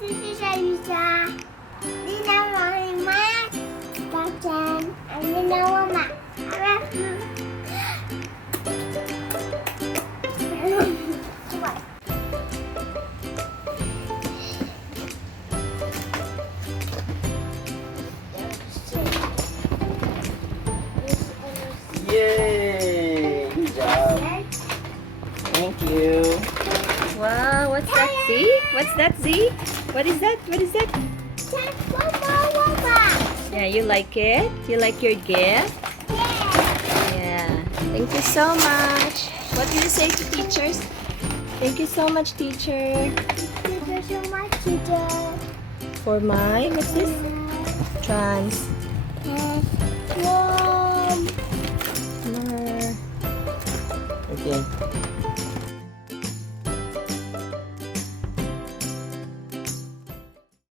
Teacher Lisa. Di na ma. Bacaan. Ano na mama? Yay! Good job. Thank you. Wow, what's that, Z? What's that, Z? What is that? What is that? Yeah, you like it? You like your gift? Yeah. Thank you so much. What do you say to teachers? Thank you so much, teacher. Thank you so much, teacher. For my, what's this? Trans. Mom. Mer. Okay.